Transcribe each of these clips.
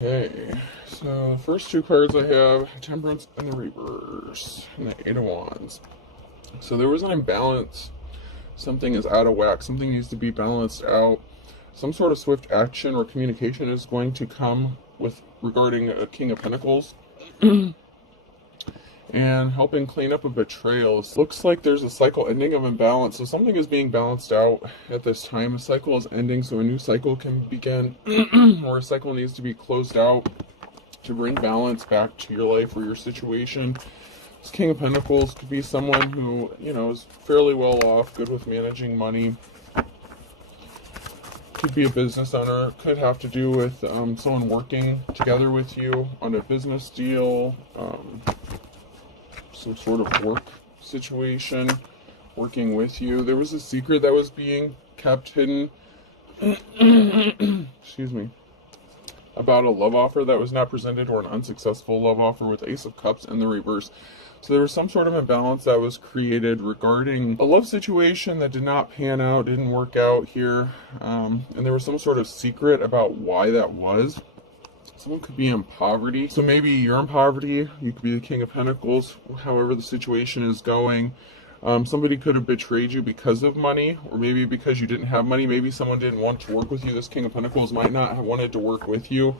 Okay, so the first two cards I have, Temperance and the Reverse, and the Eight of Wands. So there was an imbalance. Something is out of whack. Something needs to be balanced out. Some sort of swift action or communication is going to come with regarding a King of Pentacles. And helping clean up a betrayal. Looks like there's a cycle ending of imbalance. So something is being balanced out at this time. A cycle is ending so a new cycle can begin. Or a cycle needs to be closed out to bring balance back to your life or your situation. This King of Pentacles could be someone who, is fairly well off, good with managing money. Could be a business owner. Could have to do with someone working together with you on a business deal. Some sort of work situation, working with you. There was a secret that was being kept hidden, excuse me, about a love offer that was not presented, or an unsuccessful love offer with Ace of Cups in the reverse. So there was some sort of imbalance that was created regarding a love situation that did not pan out, didn't work out here, and there was some sort of secret about why that was. Someone could be in poverty. So maybe you're in poverty. You could be the King of Pentacles, however the situation is going. Somebody could have betrayed you because of money, or maybe because you didn't have money. Maybe someone didn't want to work with you. This King of Pentacles might not have wanted to work with you,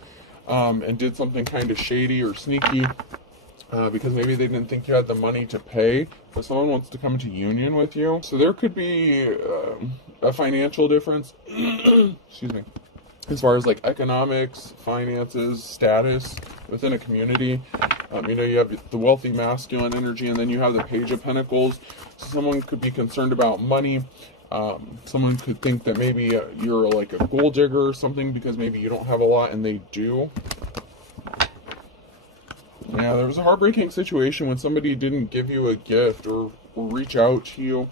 and did something kind of shady or sneaky, because maybe they didn't think you had the money to pay, but someone wants to come into union with you. So there could be a financial difference. Excuse me. As far as like economics, finances, status within a community. You have the wealthy masculine energy, and then you have the Page of Pentacles. So someone could be concerned about money. Someone could think that maybe you're like a gold digger or something, because maybe you don't have a lot and they do. Yeah, there was a heartbreaking situation when somebody didn't give you a gift, or reach out to you,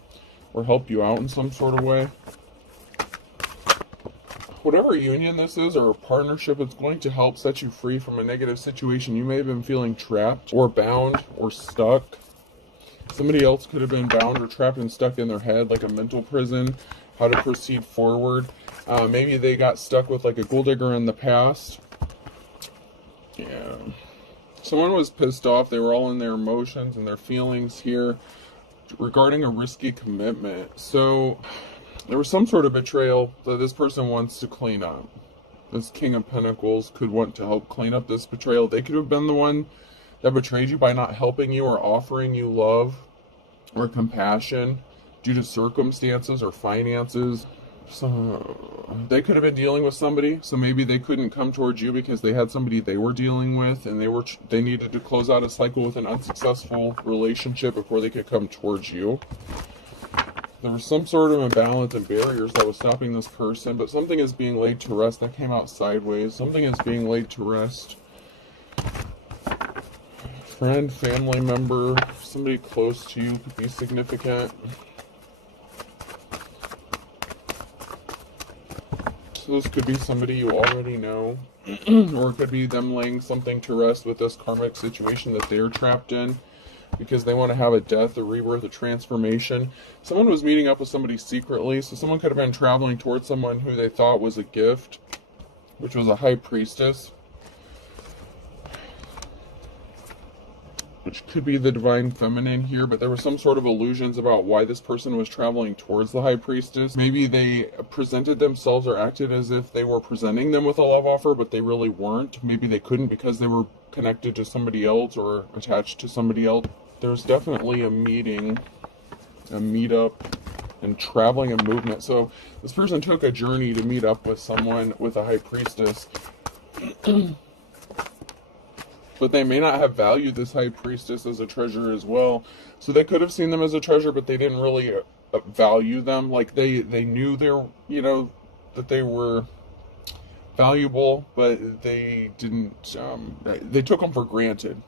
or help you out in some sort of way. Whatever union this is, or a partnership, it's going to help set you free from a negative situation. You may have been feeling trapped or bound or stuck. Somebody else could have been bound or trapped and stuck in their head, like a mental prison, how to proceed forward. Maybe they got stuck with like a gold digger in the past. Yeah. Someone was pissed off. They were all in their emotions and their feelings here regarding a risky commitment. So there was some sort of betrayal that this person wants to clean up. This King of Pentacles could want to help clean up this betrayal. They could have been the one that betrayed you by not helping you or offering you love or compassion due to circumstances or finances. So they could have been dealing with somebody, so maybe they couldn't come towards you because they had somebody they were dealing with, and they needed to close out a cycle with an unsuccessful relationship before they could come towards you. There was some sort of imbalance and barriers that was stopping this person, but something is being laid to rest. That came out sideways. Something is being laid to rest. Friend, family member, somebody close to you could be significant. So this could be somebody you already know, or it could be them laying something to rest with this karmic situation that they're trapped in, because they want to have a death, a rebirth, a transformation. Someone was meeting up with somebody secretly, so someone could have been traveling towards someone who they thought was a gift, which was a High Priestess, which could be the Divine Feminine here, but there were some sort of illusions about why this person was traveling towards the High Priestess. Maybe they presented themselves or acted as if they were presenting them with a love offer, but they really weren't. Maybe they couldn't because they were connected to somebody else or attached to somebody else. There's definitely a meeting, a meetup, and traveling and movement. So this person took a journey to meet up with someone with a High Priestess. But they may not have valued this High Priestess as a treasure as well. So they could have seen them as a treasure, but they didn't really value them. Like they knew that they were valuable, but they didn't, they took them for granted.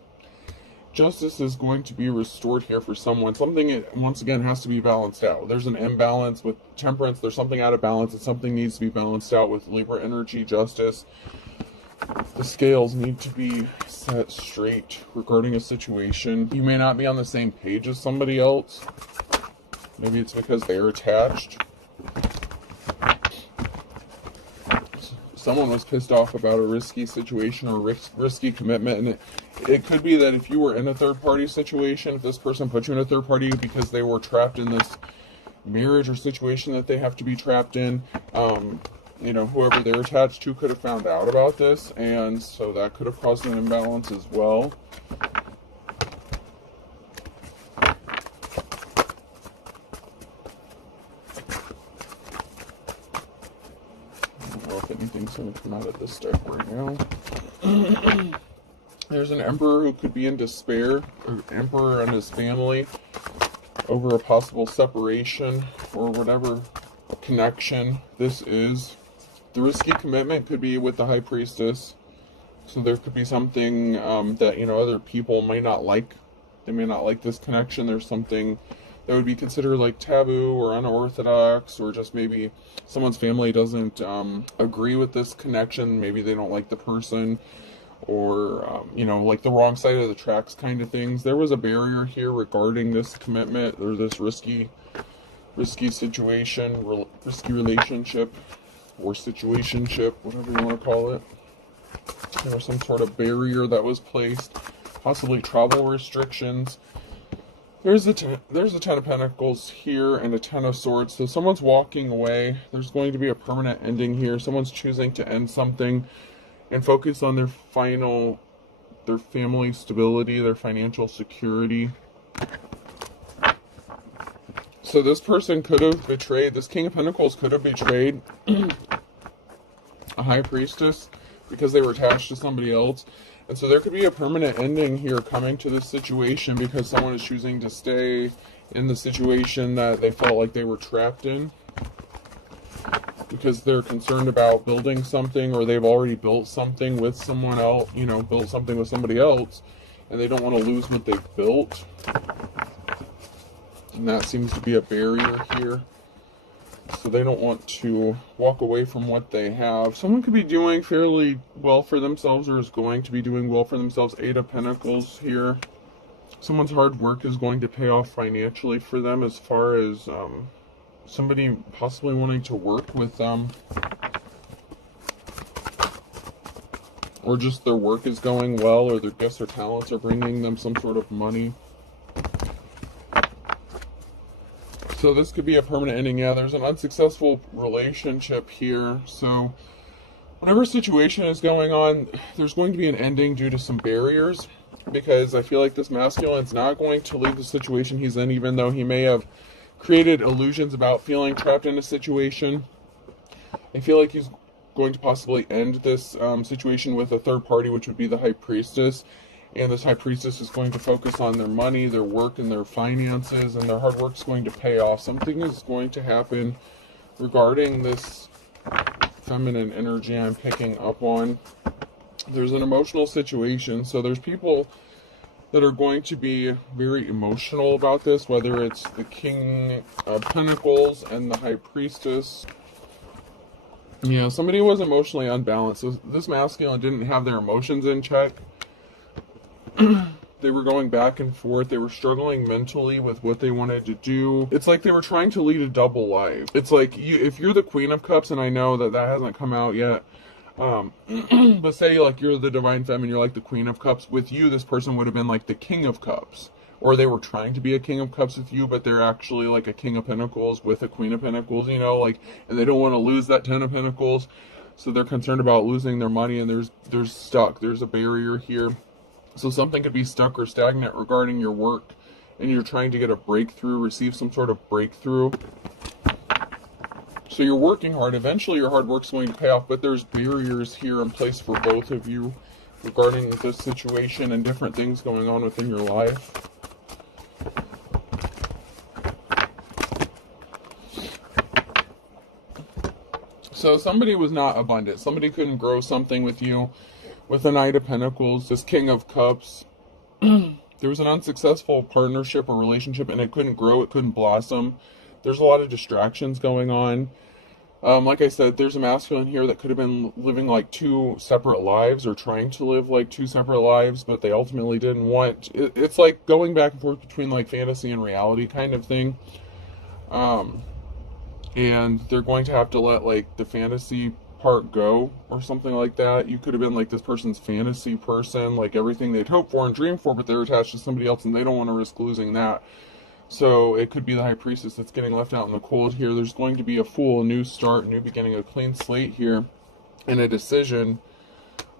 Justice is going to be restored here for someone. Something, once again, has to be balanced out. There's an imbalance with Temperance. There's something out of balance, and something needs to be balanced out with Libra energy, Justice. The scales need to be set straight regarding a situation. You may not be on the same page as somebody else. Maybe it's because they're attached. someone was pissed off about a risky situation or risky commitment. And it could be that if you were in a third-party situation, if this person put you in a third party because they were trapped in this marriage or situation that they have to be trapped in, you know, whoever they're attached to could have found out about this, and so that could have caused an imbalance as well. If anything's going to come out of this deck right now. There's an emperor who could be in despair, or emperor and his family, over a possible separation or whatever connection this is. The risky commitment could be with the high priestess. So there could be something that, you know, other people may not like. They may not like this connection. There's something that would be considered like taboo or unorthodox, or just maybe someone's family doesn't agree with this connection. Maybe they don't like the person, or you know, like the wrong side of the tracks kind of things. There was a barrier here regarding this commitment or this risky situation, risky relationship or situationship, whatever you want to call it. There was some sort of barrier that was placed, possibly travel restrictions. There's the Ten of Pentacles here and a Ten of Swords. So someone's walking away. There's going to be a permanent ending here. Someone's choosing to end something and focus on their family stability, their financial security. So this person could have betrayed, this King of Pentacles could have betrayed a High Priestess because they were attached to somebody else. And so there could be a permanent ending here coming to this situation because someone is choosing to stay in the situation that they felt like they were trapped in, because they're concerned about building something, or they've already built something with someone else, you know, built something with somebody else, and they don't want to lose what they've built. And that seems to be a barrier here. So they don't want to walk away from what they have. Someone could be doing fairly well for themselves, or is going to be doing well for themselves. Eight of Pentacles here. Someone's hard work is going to pay off financially for them, as far as somebody possibly wanting to work with them. Or just their work is going well, or their gifts or talents are bringing them some sort of money. So this could be a permanent ending. Yeah, there's an unsuccessful relationship here. So whatever situation is going on, there's going to be an ending due to some barriers, because I feel like this masculine's not going to leave the situation he's in, even though he may have created illusions about feeling trapped in a situation. I feel like he's going to possibly end this situation with a third party, which would be the High Priestess. And this High Priestess is going to focus on their money, their work, and their finances, and their hard work is going to pay off. Something is going to happen regarding this feminine energy I'm picking up on. There's an emotional situation, so there's people that are going to be very emotional about this, whether it's the King of Pentacles and the High Priestess. Yeah, somebody was emotionally unbalanced. So this masculine didn't have their emotions in check. They were going back and forth. They were struggling mentally with what they wanted to do. It's like they were trying to lead a double life. It's like, if you're the Queen of Cups, and I know that hasn't come out yet, but say like you're the Divine Feminine, you're like the Queen of Cups. With you, this person would have been like the King of Cups. Or they were trying to be a King of Cups with you, but they're actually like a King of Pentacles with a Queen of Pentacles, you know, like, and they don't want to lose that Ten of Pentacles. So they're concerned about losing their money, and there's stuck. There's a barrier here. So something could be stuck or stagnant regarding your work, and you're trying to get a breakthrough, receive some sort of breakthrough. So you're working hard. Eventually your hard work's going to pay off, but there's barriers here in place for both of you regarding this situation and different things going on within your life. So somebody was not abundant. Somebody couldn't grow something with you. With the Knight of Pentacles, this King of Cups, there was an unsuccessful partnership or relationship, and it couldn't grow, it couldn't blossom. There's a lot of distractions going on. Like I said, there's a masculine here that could have been living like two separate lives, or trying to live like two separate lives, but they ultimately didn't want. It's like going back and forth between like fantasy and reality kind of thing. And they're going to have to let like the fantasy part go or something like that. You could have been like this person's fantasy person, like everything they'd hoped for and dreamed for, but they're attached to somebody else and they don't want to risk losing that. So it could be the High Priestess that's getting left out in the cold here. There's going to be a Fool, a new start, a new beginning, a clean slate here, and a decision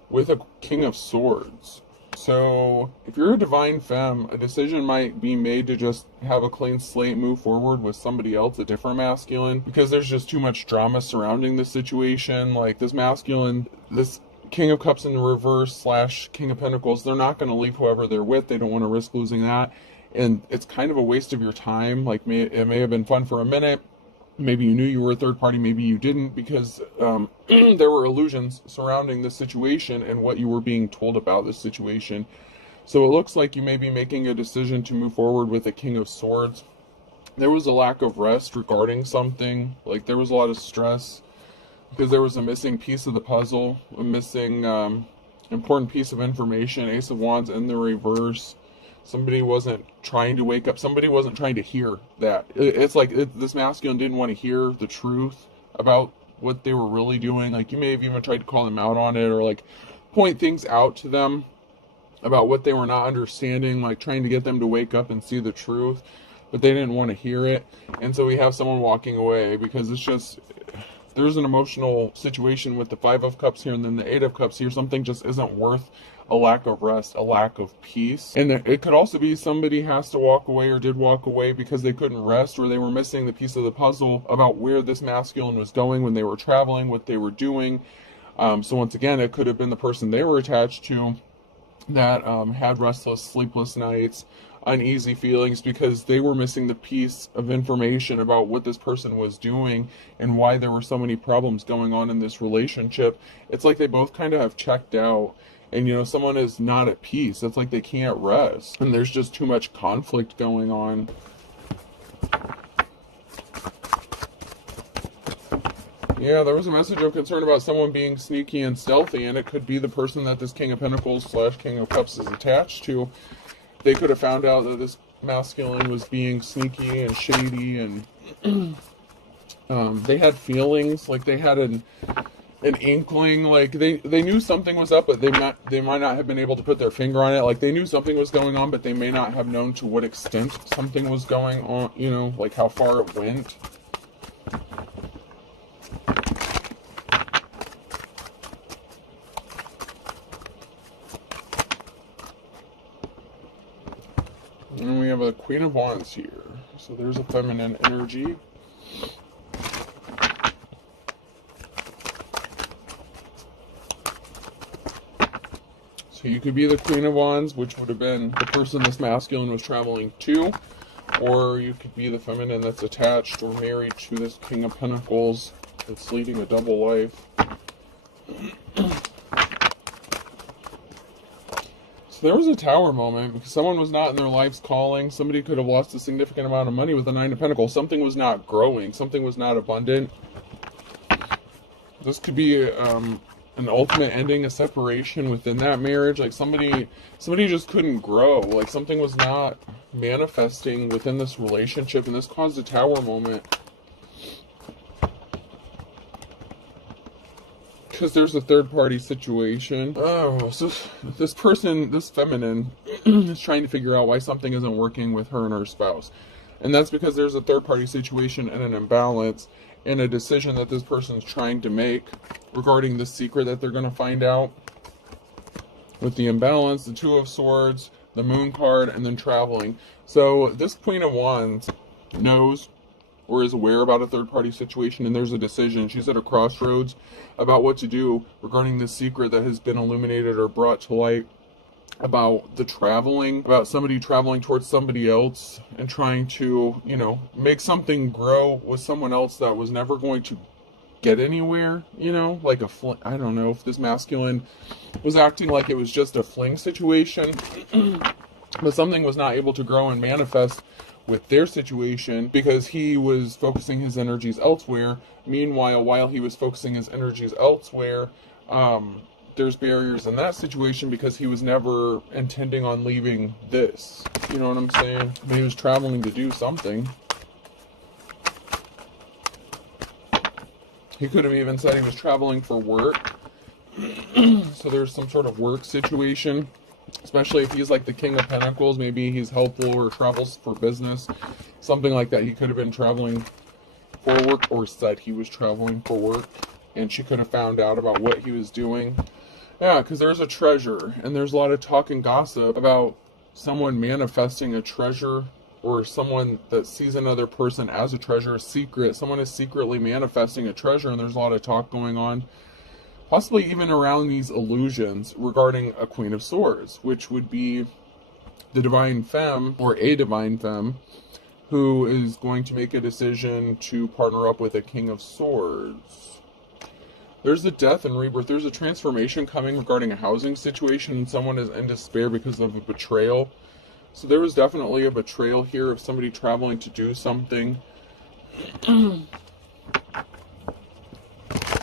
with a King of Swords. So if you're a divine femme, a decision might be made to just have a clean slate, move forward with somebody else, a different masculine, because there's just too much drama surrounding this situation. Like this masculine, this King of Cups in reverse / King of Pentacles, they're not going to leave whoever they're with. They don't want to risk losing that. And it's kind of a waste of your time. Like it may have been fun for a minute. Maybe you knew you were a third party, maybe you didn't, because there were illusions surrounding this situation and what you were being told about this situation. So it looks like you may be making a decision to move forward with a King of Swords. There was a lack of rest regarding something. Like there was a lot of stress because there was a missing piece of the puzzle, a missing important piece of information. Ace of Wands in the reverse. Somebody wasn't trying to wake up. Somebody wasn't trying to hear that. It's like this masculine didn't want to hear the truth about what they were really doing. Like you may have even tried to call them out on it, or like point things out to them about what they were not understanding, like trying to get them to wake up and see the truth, but they didn't want to hear it. And so we have someone walking away because it's just, there's an emotional situation with the Five of Cups here and then the Eight of Cups here. Something just isn't worth a lack of rest, a lack of peace. And it could also be somebody has to walk away or did walk away because they couldn't rest, or they were missing the piece of the puzzle about where this masculine was going when they were traveling, what they were doing. So once again, it could have been the person they were attached to that had restless, sleepless nights, uneasy feelings because they were missing the piece of information about what this person was doing and why there were so many problems going on in this relationship. It's like they both kind of have checked out. And, you know, someone is not at peace. It's like they can't rest. And there's just too much conflict going on. Yeah, there was a message of concern about someone being sneaky and stealthy. And it could be the person that this King of Pentacles / King of Cups is attached to. They could have found out that this masculine was being sneaky and shady. And they had feelings. Like they had an inkling, like they knew something was up, but they might not have been able to put their finger on it. Like they knew something was going on, but they may not have known to what extent something was going on, you know, like how far it went. And we have a Queen of Wands here. So there's a feminine energy. So you could be the Queen of Wands, which would have been the person this masculine was traveling to, or you could be the feminine that's attached or married to this King of Pentacles that's leading a double life. So there was a Tower moment because someone was not in their life's calling. Somebody could have lost a significant amount of money with the Nine of Pentacles. Something was not growing. Something was not abundant. This could be an ultimate ending, a separation within that marriage. Like somebody just couldn't grow. Like something was not manifesting within this relationship, and this caused a Tower moment. Because there's a third party situation. Oh, so this person, this feminine, is trying to figure out why something isn't working with her and her spouse. And that's because there's a third party situation and an imbalance and a decision that this person's trying to make regarding the secret that they're going to find out. With the imbalance, the Two of Swords, the Moon card, and then traveling. So this Queen of Wands knows or is aware about a third-party situation, and there's a decision. She's at a crossroads about what to do regarding this secret that has been illuminated or brought to light about the traveling, about somebody traveling towards somebody else and trying to, you know, make something grow with someone else that was never going to get anywhere, you know, like I don't know if this masculine was acting like it was just a fling situation, but something was not able to grow and manifest with their situation because he was focusing his energies elsewhere. Meanwhile, while he was focusing his energies elsewhere, there's barriers in that situation because he was never intending on leaving this. You know what I'm saying? I mean, he was traveling to do something. He could have even said he was traveling for work. So there's some sort of work situation, especially if he's like the King of Pentacles. Maybe he's helpful or travels for business, something like that. He could have been traveling for work, or said he was traveling for work, and she could have found out about what he was doing. Yeah, because there's a treasure, and there's a lot of talk and gossip about someone manifesting a treasure, or someone that sees another person as a treasure, a secret. Someone is secretly manifesting a treasure, and there's a lot of talk going on, possibly even around these illusions regarding a Queen of Swords, which would be the divine femme, or a divine femme, who is going to make a decision to partner up with a King of Swords. There's a death and rebirth. There's a transformation coming regarding a housing situation, and someone is in despair because of a betrayal. So there was definitely a betrayal here of somebody traveling to do something.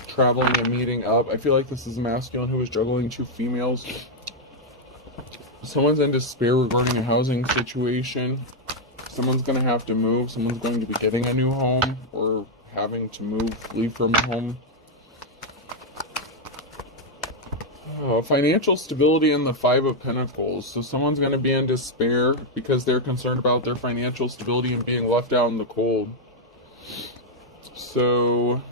Traveling and meeting up. I feel like this is a masculine who is juggling two females. Someone's in despair regarding a housing situation. Someone's going to have to move. Someone's going to be getting a new home, or having to move, leave from home. Financial stability in the Five of Pentacles. So someone's going to be in despair because they're concerned about their financial stability and being left out in the cold. So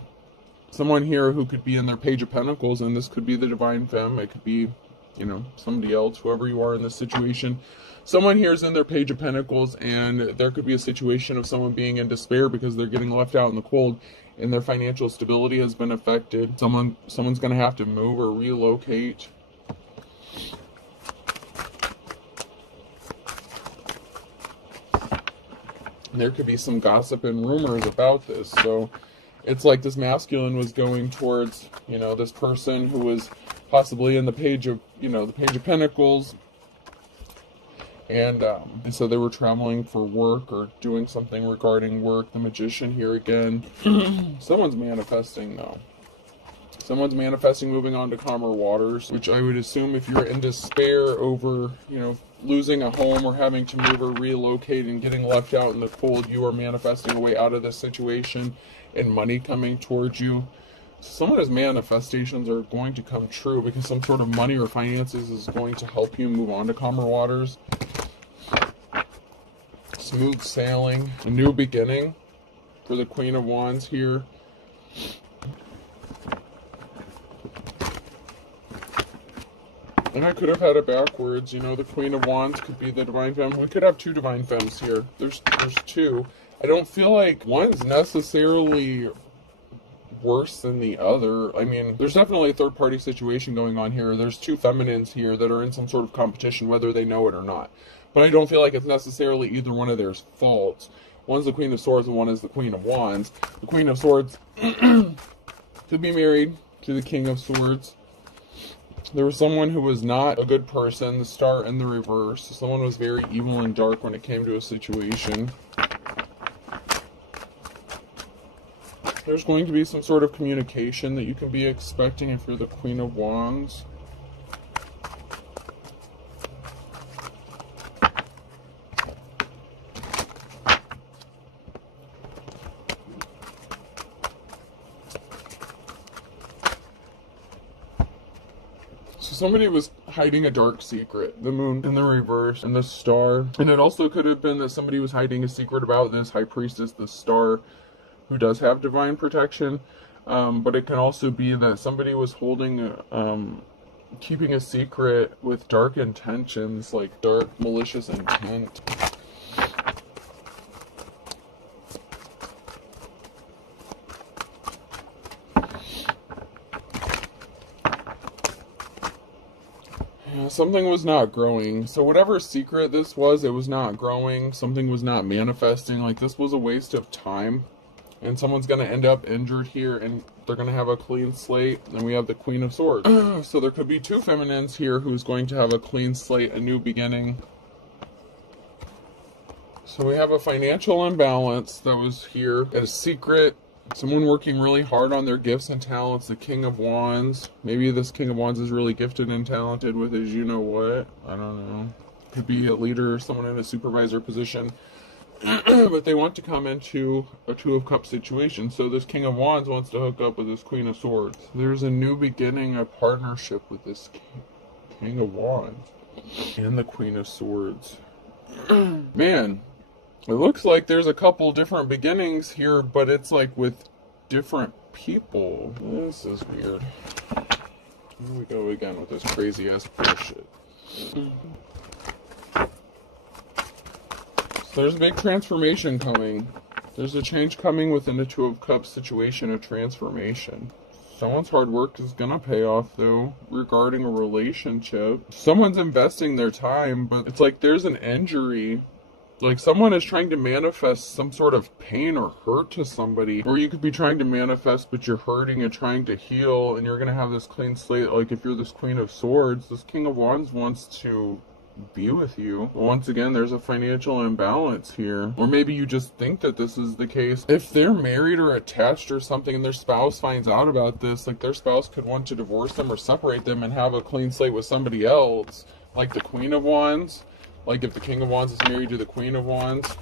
someone here who could be in their Page of Pentacles, and this could be the divine femme. It could be, you know, somebody else, whoever you are in this situation. Someone here is in their Page of Pentacles, and there could be a situation of someone being in despair because they're getting left out in the cold, and their financial stability has been affected. Someone's going to have to move or relocate. And there could be some gossip and rumors about this. So it's like this masculine was going towards, you know, this person who was possibly in the Page of, you know, the Page of Pentacles. And so they were traveling for work or doing something regarding work. The Magician here again. Someone's manifesting, though. Someone's manifesting moving on to calmer waters, which I would assume if you're in despair over, you know, losing a home or having to move or relocate and getting left out in the cold, you are manifesting a way out of this situation and money coming towards you. Some of those manifestations are going to come true because some sort of money or finances is going to help you move on to calmer waters. Smooth sailing, a new beginning for the Queen of Wands here. And I could have had it backwards, you know, the Queen of Wands could be the divine femme. We could have two divine femmes here. There's two. I don't feel like one's necessarily worse than the other. I mean, there's definitely a third party situation going on here. There's two feminines here that are in some sort of competition, whether they know it or not. But I don't feel like it's necessarily either one of their faults. One's the Queen of Swords and one is the Queen of Wands. The Queen of Swords could be married to the King of Swords. There was someone who was not a good person, the Star in the reverse. Someone was very evil and dark when it came to a situation. There's going to be some sort of communication that you can be expecting if you're the Queen of Wands. So somebody was hiding a dark secret. The Moon in the reverse and the Star. And it also could have been that somebody was hiding a secret about this High Priestess, the Star, who does have divine protection. But it can also be that somebody was holding, keeping a secret with dark intentions, like dark, malicious intent. Something was not growing. So whatever secret this was, it was not growing. Something was not manifesting. Like, this was a waste of time. And someone's going to end up injured here, and they're going to have a clean slate. And we have the Queen of Swords. So there could be two feminines here who's going to have a clean slate, a new beginning. So we have a financial imbalance that was here. A secret. Someone working really hard on their gifts and talents. The King of Wands. Maybe this King of Wands is really gifted and talented with his you-know-what. I don't know. Could be a leader, someone in a supervisor position. But they want to come into a Two of Cups situation. So this King of Wands wants to hook up with this Queen of Swords. There's a new beginning, a partnership with this King of Wands and the Queen of Swords. Man, it looks like there's a couple different beginnings here, but it's like with different people. This is weird. Here we go again with this crazy ass bullshit. So there's a big transformation coming. There's a change coming within the Two of Cups situation, a transformation. Someone's hard work is gonna pay off though, regarding a relationship. Someone's investing their time, but it's like there's an injury. Like someone is trying to manifest some sort of pain or hurt to somebody. Or you could be trying to manifest, but you're hurting and trying to heal, and you're gonna have this clean slate. Like if you're this Queen of Swords, this King of Wands wants to be with you. Once again, there's a financial imbalance here. Or maybe you just think that this is the case. If they're married or attached or something and their spouse finds out about this, like their spouse could want to divorce them or separate them and have a clean slate with somebody else, like the Queen of Wands. Like if the King of Wands is married to the Queen of Wands.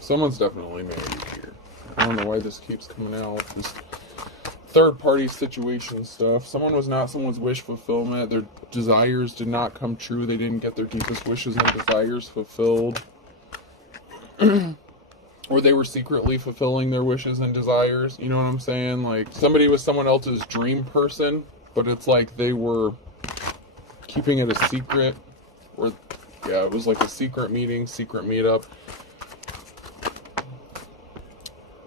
Someone's definitely married here. I don't know why this keeps coming out. This third party situation stuff. Someone was not someone's wish fulfillment. Their desires did not come true. They didn't get their deepest wishes and desires fulfilled. Or they were secretly fulfilling their wishes and desires. You know what I'm saying? Like somebody was someone else's dream person, but it's like they were keeping it a secret. Or yeah, it was like a secret meeting, secret meetup.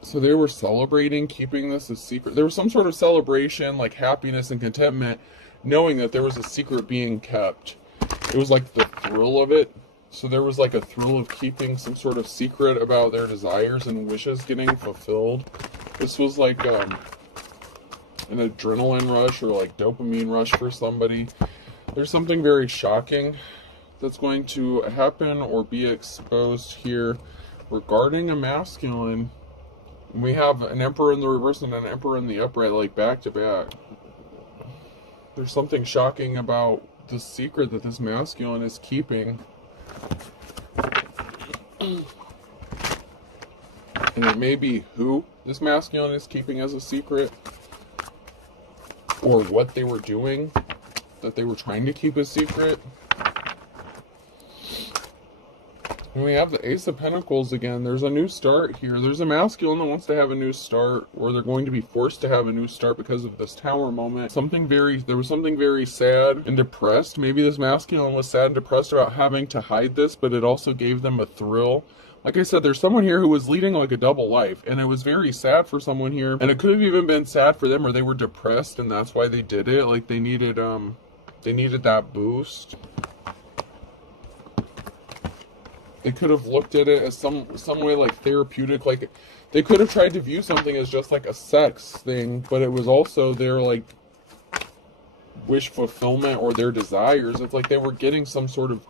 So they were celebrating, keeping this a secret. There was some sort of celebration, like happiness and contentment, knowing that there was a secret being kept. It was like the thrill of it. So there was like a thrill of keeping some sort of secret about their desires and wishes getting fulfilled. This was like an adrenaline rush or like dopamine rush for somebody. There's something very shocking that's going to happen or be exposed here regarding a masculine. We have an Emperor in the reverse and an Emperor in the upright, like back to back. There's something shocking about the secret that this masculine is keeping. And it may be who this masculine is keeping as a secret, or what they were doing that they were trying to keep a secret. And we have the Ace of Pentacles again. There's a new start here. There's a masculine that wants to have a new start, or they're going to be forced to have a new start because of this Tower moment. There was something very sad and depressed. Maybe this masculine was sad and depressed about having to hide this, but it also gave them a thrill. Like I said, there's someone here who was leading like a double life, and it was very sad for someone here. And it could have even been sad for them, or they were depressed, and that's why they did it. Like they needed that boost. They could have looked at it as some way like therapeutic. Like they could have tried to view something as just like a sex thing, but it was also their like wish fulfillment or their desires. It's like they were getting some sort of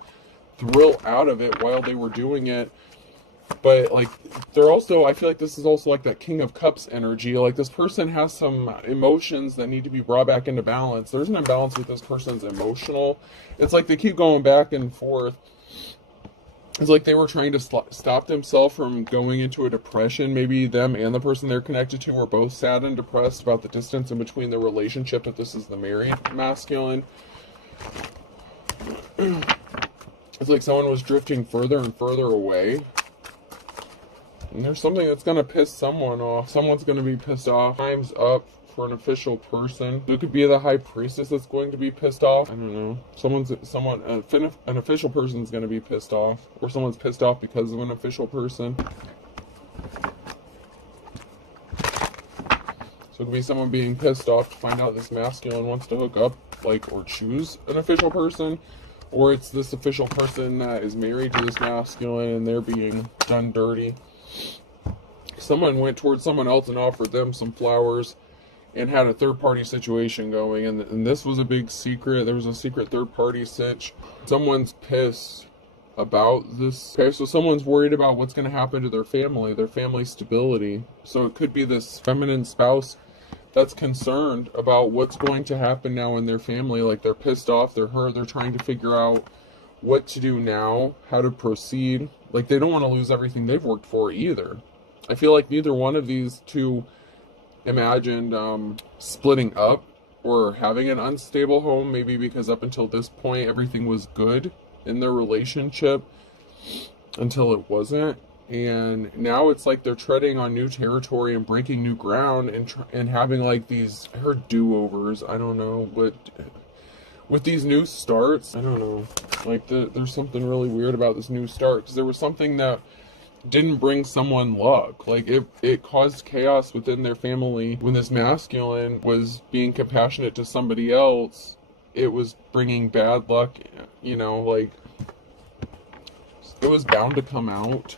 thrill out of it while they were doing it. But like they're also, I feel like this is also like that King of Cups energy. Like this person has some emotions that need to be brought back into balance. There's an imbalance with this person's emotional. It's like they keep going back and forth. It's like they were trying to stop themselves from going into a depression. Maybe them and the person they're connected to were both sad and depressed about the distance in between their relationship, if this is the married masculine. It's like someone was drifting further and further away. And there's something that's going to piss someone off. Someone's going to be pissed off. Time's up for an official person. It could be the High Priestess that's going to be pissed off. I don't know. An official person's going to be pissed off. Or someone's pissed off because of an official person. So it could be someone being pissed off to find out this masculine wants to hook up, like, or choose an official person. Or it's this official person that is married to this masculine and they're being done dirty. Someone went towards someone else and offered them some flowers and had a third-party situation going, and this was a big secret. There was a secret third-party sitch. Someone's pissed about this. Okay, so someone's worried about what's going to happen to their family stability. So it could be this feminine spouse that's concerned about what's going to happen now in their family. Like they're pissed off, they're hurt, they're trying to figure out what to do now, how to proceed. Like they don't want to lose everything they've worked for either. I feel like neither one of these two imagined splitting up or having an unstable home, maybe because up until this point everything was good in their relationship until it wasn't. And now it's like they're treading on new territory and breaking new ground and having like these, I heard do-overs, I don't know, but with these new starts, I don't know, like there's something really weird about this new start, because there was something that didn't bring someone luck. Like it caused chaos within their family. When this masculine was being compassionate to somebody else, it was bringing bad luck, you know, like it was bound to come out.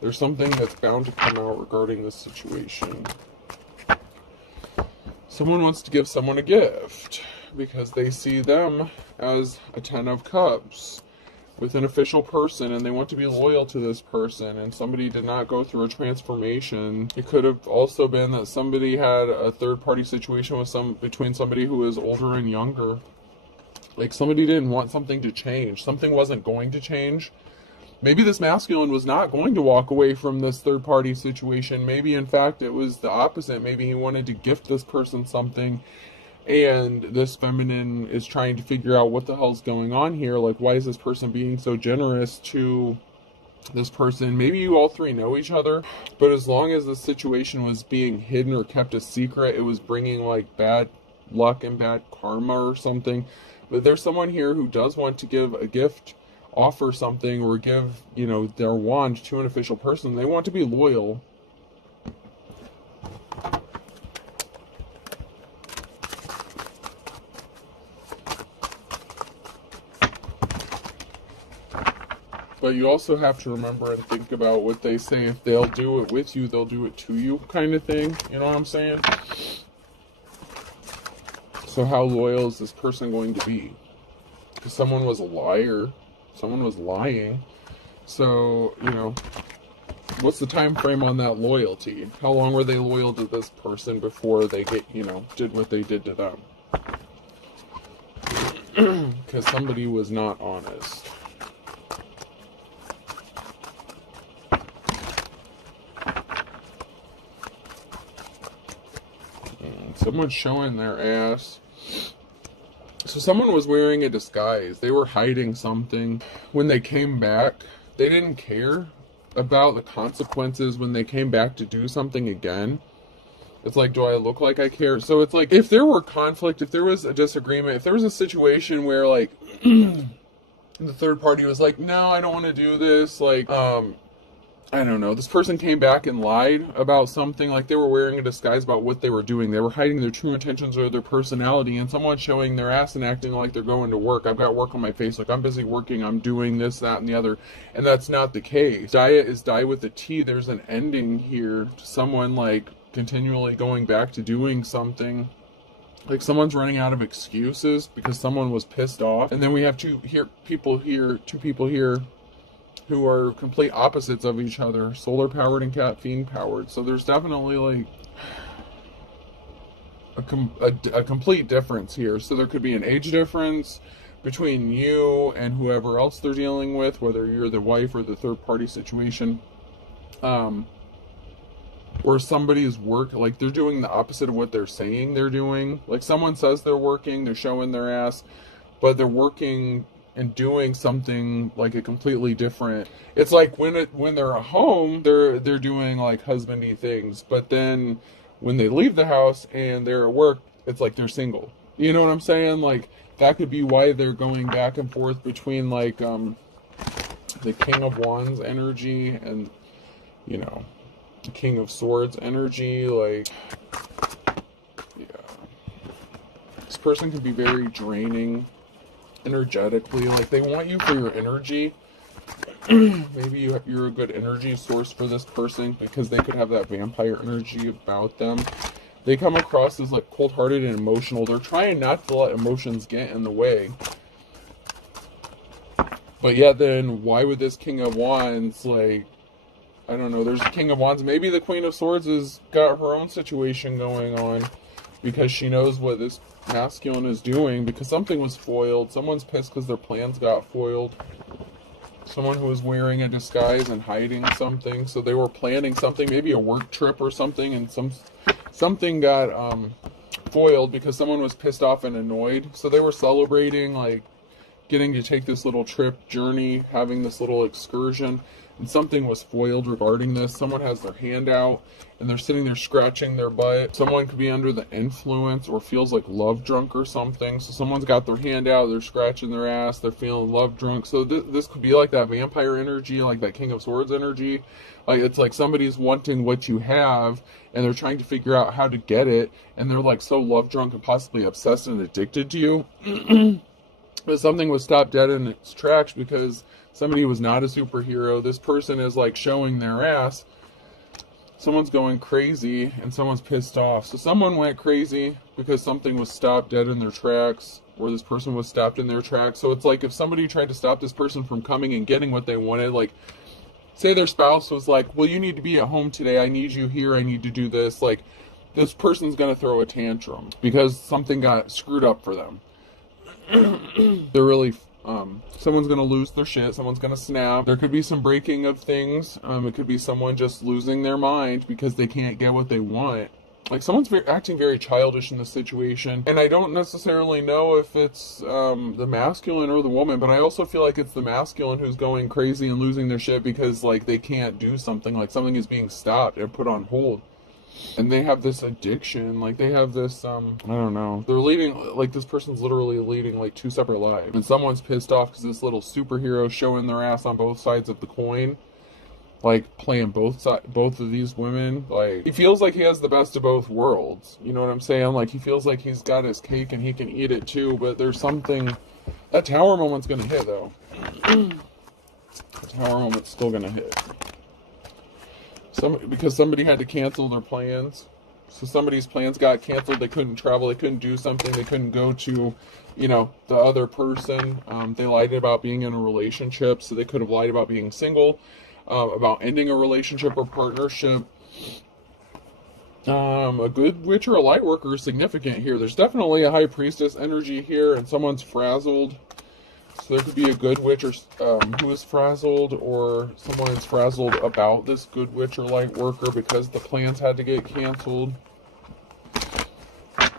There's something that's bound to come out regarding this situation. Someone wants to give someone a gift because they see them as a 10 of Cups with an official person, and they want to be loyal to this person, and somebody did not go through a transformation. It could have also been that somebody had a third-party situation with between somebody who is older and younger. Like somebody didn't want something to change. Something wasn't going to change. Maybe this masculine was not going to walk away from this third-party situation. Maybe, in fact, it was the opposite. Maybe he wanted to gift this person something, and this feminine is trying to figure out what the hell's going on here. Like, why is this person being so generous to this person? Maybe you all three know each other, but as long as the situation was being hidden or kept a secret, it was bringing, like, bad luck and bad karma or something. But there's someone here who does want to give a gift, offer something, or give, you know, their wand to an official person. They want to be loyal. But you also have to remember and think about what they say. If they'll do it with you, they'll do it to you, kind of thing. You know what I'm saying? So how loyal is this person going to be? Because someone was a liar. Someone was lying. So, you know, what's the time frame on that loyalty? How long were they loyal to this person before they did what they did to them? Because somebody was not honest. Someone's showing their ass. So someone was wearing a disguise. They were hiding something. When they came back, they didn't care about the consequences when they came back to do something again. It's like, do I look like I care? So it's like, if there were conflict, if there was a disagreement, if there was a situation where, like, the third party was like, no, I don't want to do this, like, I don't know, this person came back and lied about something, like they were wearing a disguise about what they were doing. They were hiding their true intentions or their personality, and someone's showing their ass and acting like they're going to work. I've got work on my face, like I'm busy working, I'm doing this, that, and the other. And that's not the case. Diet is die with a T. There's an ending here to someone, like, continually going back to doing something. Like someone's running out of excuses because someone was pissed off. And then we have two people here who are complete opposites of each other, solar powered and caffeine powered. So there's definitely, like, a complete difference here. So there could be an age difference between you and whoever else they're dealing with, whether you're the wife or the third party situation, or somebody's work, like they're doing the opposite of what they're saying they're doing. Like someone says they're working, they're showing their ass, but they're working and doing something like a completely different. It's like when they're at home, they're doing like husbandy things, but then when they leave the house and they're at work, it's like they're single. You know what I'm saying? Like that could be why they're going back and forth between, like, the King of Wands energy and, you know, the King of Swords energy. Like, yeah, this person can be very draining energetically. Like they want you for your energy. Maybe you're a good energy source for this person because they could have that vampire energy about them. They come across as, like, cold-hearted and emotional. They're trying not to let emotions get in the way. But yeah, then why would this King of Wands, like, I don't know, there's a King of Wands. Maybe the Queen of Swords has got her own situation going on because she knows what this masculine is doing, because something was foiled. Someone's pissed because their plans got foiled. Someone who was wearing a disguise and hiding something. So they were planning something, maybe a work trip or something, and something got foiled because someone was pissed off and annoyed. So they were celebrating, like, getting to take this little trip journey, having this little excursion, and something was foiled regarding this. Someone has their hand out and they're sitting there scratching their butt. Someone could be under the influence or feels like love drunk or something. So someone's got their hand out, they're scratching their ass, they're feeling love drunk. So this could be like that vampire energy, like that King of Swords energy. Like, it's like somebody's wanting what you have and they're trying to figure out how to get it, and they're like so love drunk and possibly obsessed and addicted to you. But something was stopped dead in its tracks because somebody was not a superhero. This person is like showing their ass. Someone's going crazy and someone's pissed off. So someone went crazy because something was stopped dead in their tracks, or this person was stopped in their tracks. So it's like if somebody tried to stop this person from coming and getting what they wanted, like say their spouse was like, well, you need to be at home today. I need you here. I need to do this. Like, this person's going to throw a tantrum because something got screwed up for them. They're really someone's gonna lose their shit, someone's gonna snap. There could be some breaking of things. It could be someone just losing their mind because they can't get what they want. Like, someone's acting very childish in this situation, and I don't necessarily know if it's the masculine or the woman, but I also feel like it's the masculine who's going crazy and losing their shit because, like, they can't do something, like something is being stopped and put on hold. And they have this addiction, like they have this, I don't know. They're leading, like this person's literally leading like two separate lives. And someone's pissed off because this little superhero showing their ass on both sides of the coin. Like playing both of these women. Like, he feels like he has the best of both worlds. You know what I'm saying? Like, he feels like he's got his cake and he can eat it too. But there's something, that tower moment's gonna hit though. The tower moment's still gonna hit. Because somebody had to cancel their plans. So somebody's plans got canceled. They couldn't travel. They couldn't do something. They couldn't go to, you know, the other person. They lied about being in a relationship. So they could have lied about being single, about ending a relationship or partnership. A good witch or a light worker is significant here. There's definitely a high priestess energy here, and someone's frazzled. So there could be a good witch or who is frazzled, or someone is frazzled about this good witch or light worker because the plans had to get canceled.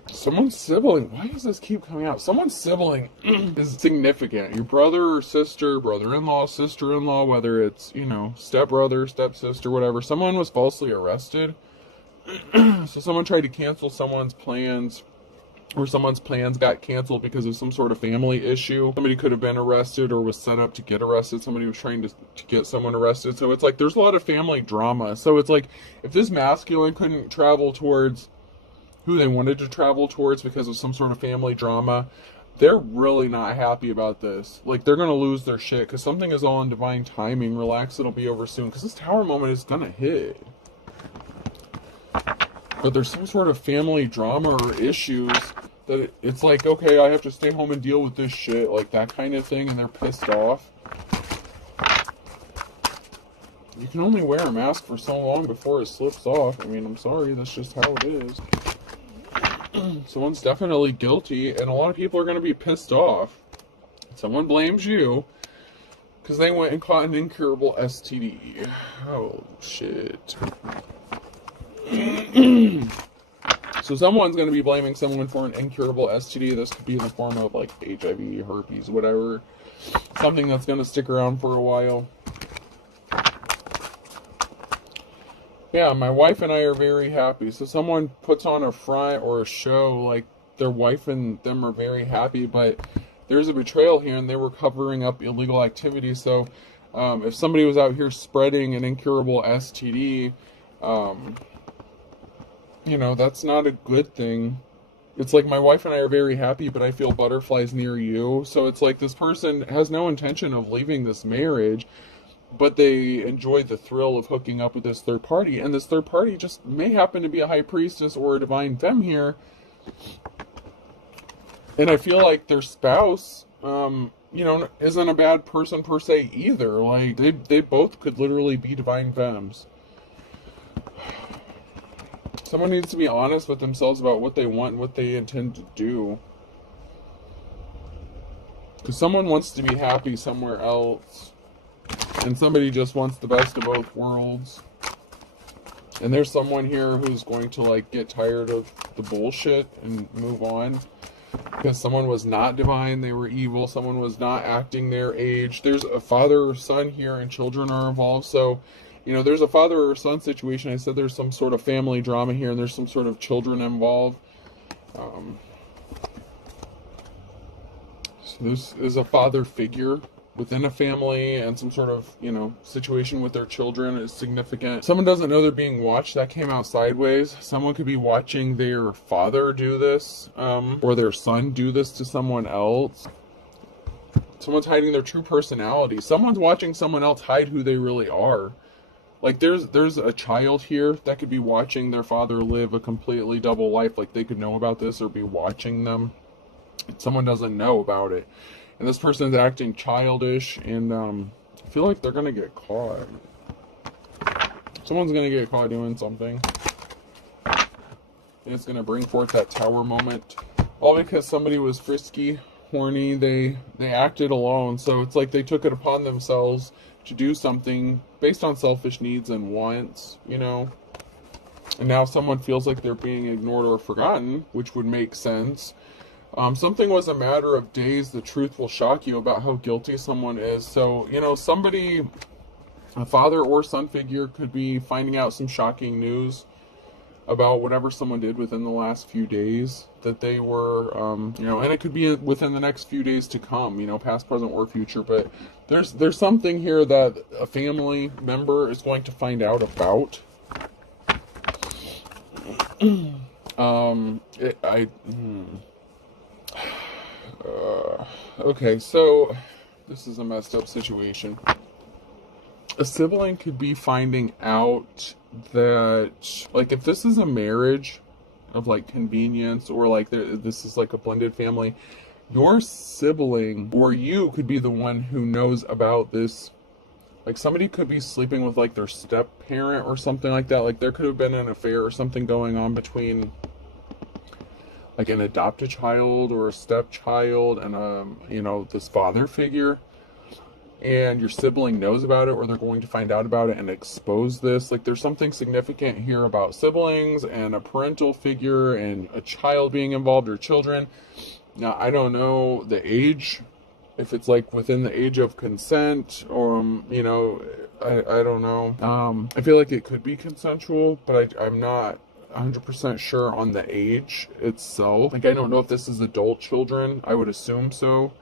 Someone's sibling. Why does this keep coming out? Someone's sibling is significant. Your brother or sister, brother-in-law, sister-in-law, whether it's, you know, stepbrother, stepsister, whatever. Someone was falsely arrested. So someone tried to cancel someone's plans, or someone's plans got canceled because of some sort of family issue. Somebody could have been arrested or was set up to get arrested. Somebody was trying to get someone arrested. So it's like there's a lot of family drama. So it's like if this masculine couldn't travel towards who they wanted to travel towards because of some sort of family drama, they're really not happy about this. Like, they're going to lose their shit because something is all in divine timing. Relax, it'll be over soon, because this tower moment is going to hit. But there's some sort of family drama or issues that it's like, okay, I have to stay home and deal with this shit, like that kind of thing, and they're pissed off. You can only wear a mask for so long before it slips off. I mean, I'm sorry, that's just how it is. Someone's definitely guilty, and a lot of people are going to be pissed off. Someone blames you because they went and caught an incurable STD. Oh, shit. So someone's going to be blaming someone for an incurable STD. This could be in the form of like HIV, herpes, whatever. Something that's going to stick around for a while. Yeah, my wife and I are very happy. So someone puts on a front or a show like their wife and them are very happy, but there's a betrayal here and they were covering up illegal activity. So if somebody was out here spreading an incurable STD, you know, that's not a good thing. It's like my wife and I are very happy, but I feel butterflies near you. So it's like this person has no intention of leaving this marriage, but they enjoy the thrill of hooking up with this third party. And this third party just may happen to be a high priestess or a divine femme here. And I feel like their spouse you know, isn't a bad person per se either. Like, they both could literally be divine femmes. Someone needs to be honest with themselves about what they want and what they intend to do. Because someone wants to be happy somewhere else, and somebody just wants the best of both worlds. And there's someone here who's going to, like, get tired of the bullshit and move on. Because someone was not divine, they were evil. Someone was not acting their age. There's a father or son here, and children are involved. So, you know, there's a father or son situation. I said there's some sort of family drama here, and there's some sort of children involved. So this is a father figure within a family, and some sort of, you know, situation with their children is significant. Someone doesn't know they're being watched. That came out sideways. Someone could be watching their father do this, or their son do this to someone else. Someone's hiding their true personality. Someone's watching someone else hide who they really are. Like, there's a child here that could be watching their father live a completely double life. Like, they could know about this or be watching them. Someone doesn't know about it. And this person is acting childish, and I feel like they're going to get caught. Someone's going to get caught doing something. And it's going to bring forth that tower moment. All because somebody was frisky, horny, they acted alone. So it's like they took it upon themselves to do something based on selfish needs and wants, you know. And now someone feels like they're being ignored or forgotten, which would make sense. Something was a matter of days. The truth will shock you about how guilty someone is. So, you know, somebody, a father or son figure, could be finding out some shocking news about whatever someone did within the last few days, that they were, you know, and it could be within the next few days to come, you know, past, present, or future. But there's something here that a family member is going to find out about. Okay, so this is a messed up situation. A sibling could be finding out that, like, if this is a marriage of, like, convenience, or, like, this is, like, a blended family, your sibling or you could be the one who knows about this. Like, somebody could be sleeping with, like, their step-parent or something like that. Like, there could have been an affair or something going on between, like, an adopted child or a stepchild and, you know, this father figure. And your sibling knows about it, or they're going to find out about it and expose this. Like, there's something significant here about siblings and a parental figure and a child being involved, or children. Now, I don't know the age, if it's, like, within the age of consent, or, you know, I don't know. I feel like it could be consensual, but I'm not 100% sure on the age itself. Like, I don't know if this is adult children. I would assume so.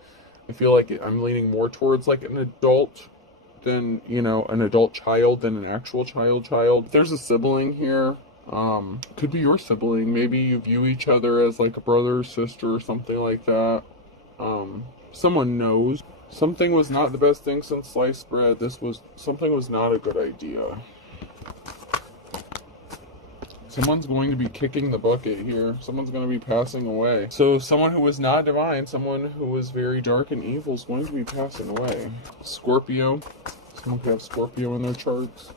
I feel like I'm leaning more towards, like, an adult than, you know, an adult child than an actual child. If there's a sibling here, could be your sibling. Maybe you view each other as, like, a brother or sister or something like that. Someone knows. Something was not the best thing since sliced bread. Something was not a good idea. Someone's going to be kicking the bucket here. Someone's going to be passing away. So someone who was not divine, someone who was very dark and evil, is going to be passing away. Scorpio. Someone could have Scorpio in their charts.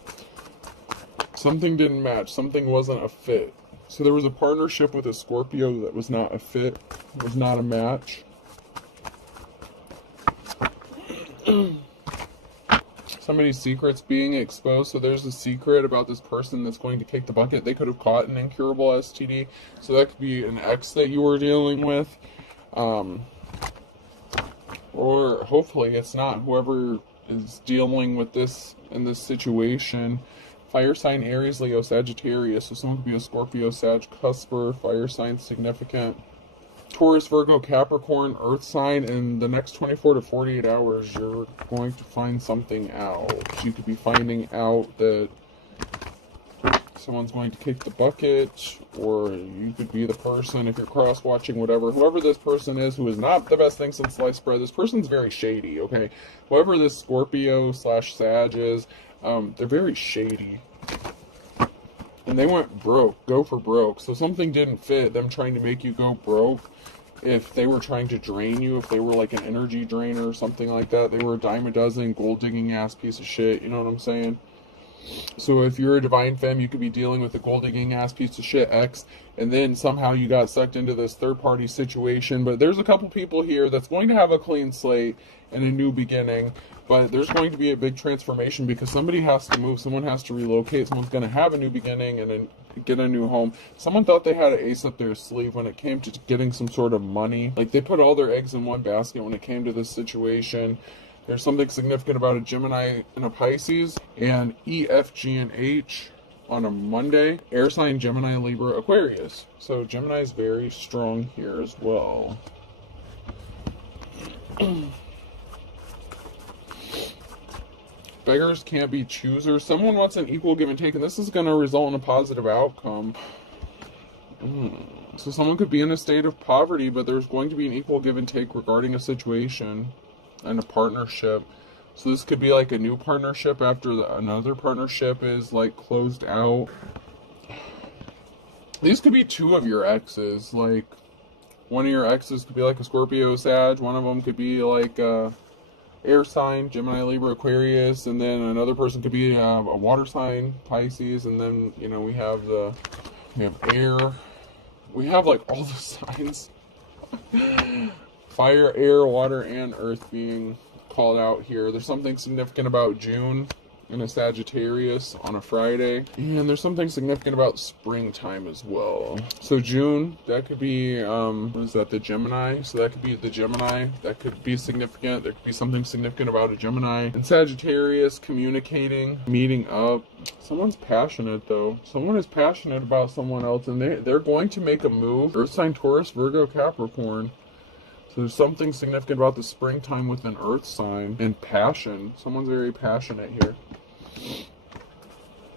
Something didn't match. Something wasn't a fit. So there was a partnership with a Scorpio that was not a fit. It was not a match. Somebody's secret's being exposed. So there's a secret about this person that's going to kick the bucket. They could have caught an incurable STD. So that could be an ex that you were dealing with. Or hopefully it's not. Whoever is dealing with this in this situation. Fire sign, Aries, Leo, Sagittarius. So someone could be a Scorpio, Sag, Cusper. Fire sign significant. Taurus, Virgo, Capricorn, Earth sign. In the next 24 to 48 hours, you're going to find something out. You could be finding out that someone's going to kick the bucket, or you could be the person, if you're cross-watching, whatever. Whoever this person is, who is not the best thing since sliced bread, this person's very shady, okay? Whoever this Scorpio / Sag is, they're very shady. And they went broke, go for broke. So something didn't fit, them trying to make you go broke. if they were trying to drain you, if they were like an energy drainer or something like that. They were a dime a dozen, gold digging ass piece of shit, you know what I'm saying? So if you're a divine femme, you could be dealing with a gold digging ass piece of shit ex, and then somehow you got sucked into this third party situation. But there's a couple people here that's going to have a clean slate and a new beginning. But there's going to be a big transformation because somebody has to move, someone has to relocate, someone's going to have a new beginning and get a new home. Someone thought they had an ace up their sleeve when it came to getting some sort of money. Like they put all their eggs in one basket when it came to this situation. There's something significant about a Gemini and a Pisces, and E, F, G, and H on a Monday. Air sign Gemini, Libra, Aquarius. So Gemini is very strong here as well. Beggars can't be choosers. Someone wants an equal give and take, and this is going to result in a positive outcome. So someone could be in a state of poverty, but there's going to be an equal give and take regarding a situation and a partnership. So this could be like a new partnership after another partnership is like closed out. These could be two of your exes. Like one of your exes could be like a Scorpio, Sag. One of them could be like air sign, Gemini, Libra, Aquarius, and then another person could be a water sign, Pisces, and then, you know, we have air. We have like all the signs. Fire, air, water, and earth being called out here. There's something significant about June in a Sagittarius on a Friday. And there's something significant about springtime as well. So June, that could be, what is that, the Gemini? So that could be the Gemini. That could be significant. There could be something significant about a Gemini. And Sagittarius, communicating, meeting up. Someone's passionate though. Someone is passionate about someone else and they're going to make a move. Earth sign, Taurus, Virgo, Capricorn. So there's something significant about the springtime with an earth sign and passion. Someone's very passionate here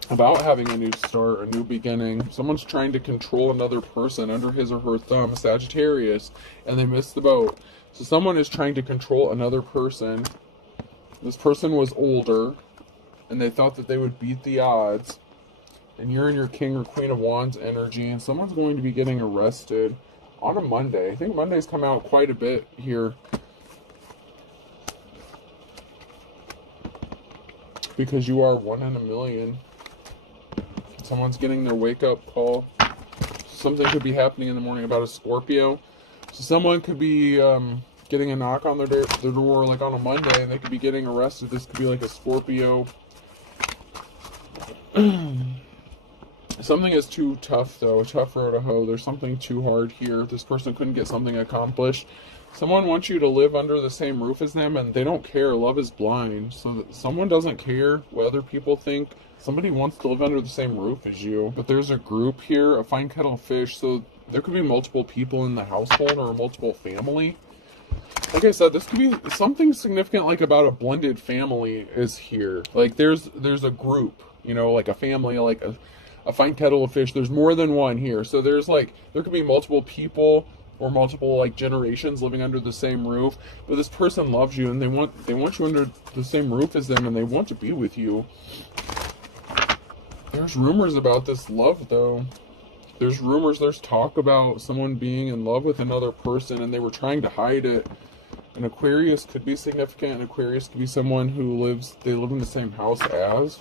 about having a new start, a new beginning. Someone's trying to control another person under his or her thumb, Sagittarius, and they missed the boat. So someone is trying to control another person. This person was older, and they thought that they would beat the odds. And you're in your King or Queen of Wands energy, and someone's going to be getting arrested on a Monday. I think Mondays come out quite a bit here. Because you are 1 in a million. Someone's getting their wake-up call. Something could be happening in the morning about a Scorpio. So someone could be getting a knock on their door like on a Monday, and they could be getting arrested. This could be like a Scorpio. Something is too tough, though. A tough road to hoe. There's something too hard here. This person couldn't get something accomplished. Someone wants you to live under the same roof as them, and they don't care. Love is blind. So someone doesn't care what other people think. Somebody wants to live under the same roof as you. But there's a group here, a fine kettle of fish. So there could be multiple people in the household or a multiple family. Like I said, this could be something significant, like about a blended family is here. Like there's a group, you know, like a family, like a fine kettle of fish. There's more than one here. So there could be multiple people or multiple like generations living under the same roof. But this person loves you and they want you under the same roof as them and they want to be with you. There's rumors about this love though. There's rumors, there's talk about someone being in love with another person and they were trying to hide it. An Aquarius could be significant. An Aquarius could be someone who live in the same house as.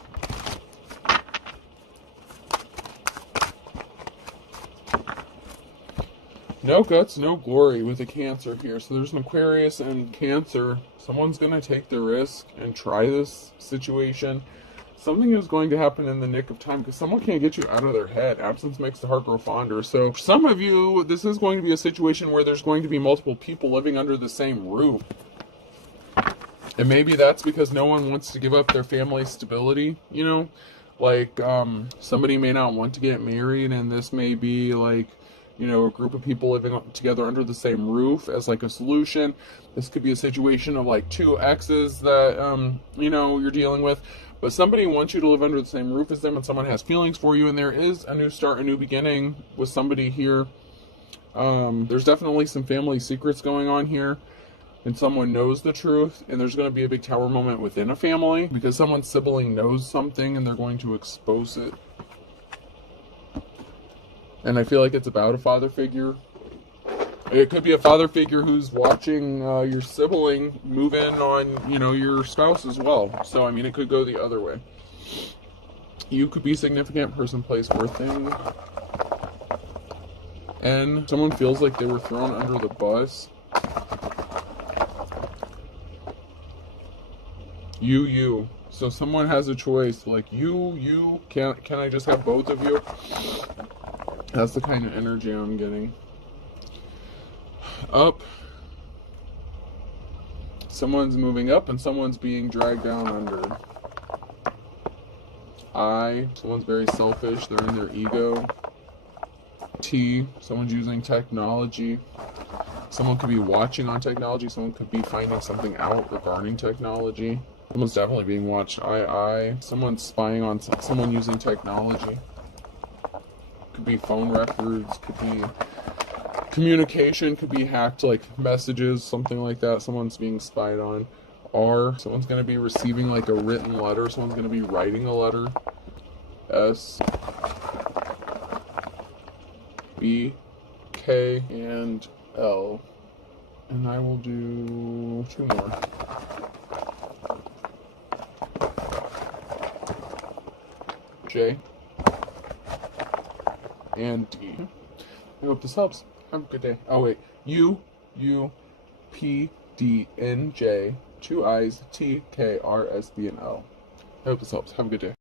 No guts, no glory with a Cancer here. So there's an Aquarius and Cancer. Someone's going to take the risk and try this situation. Something is going to happen in the nick of time because someone can't get you out of their head. Absence makes the heart grow fonder. So for some of you, this is going to be a situation where there's going to be multiple people living under the same roof. And maybe that's because no one wants to give up their family stability, you know? Like, somebody may not want to get married, and this may be like, you know, a group of people living together under the same roof as like a solution. This could be a situation of like two exes that, you know, you're dealing with. But somebody wants you to live under the same roof as them and someone has feelings for you. And there is a new start, a new beginning with somebody here. There's definitely some family secrets going on here. And someone knows the truth. And there's going to be a big tower moment within a family. Because someone's sibling knows something and they're going to expose it. And I feel like it's about a father figure. It could be a father figure who's watching your sibling move in on, your spouse as well. So, I mean, it could go the other way. You could be significant, person, place, or thing. And someone feels like they were thrown under the bus. You. So someone has a choice, like you, can I just have both of you? That's the kind of energy I'm getting. Up. Someone's moving up and someone's being dragged down under. Someone's very selfish, they're in their ego. T, someone's using technology. Someone could be watching on technology, someone could be finding something out regarding technology. Someone's definitely being watched. Someone's spying on someone using technology. Could be phone records, could be communication, could be hacked, like messages, something like that. Someone's being spied on. R, someone's going to be receiving like a written letter. Someone's going to be writing a letter. S, B, K, and L. And I will do 2 more. J, and D. I hope this helps. Have a good day. Oh wait, U, P, D, N, J, 2 I's, T, K, R, S, B, and L. I hope this helps. Have a good day.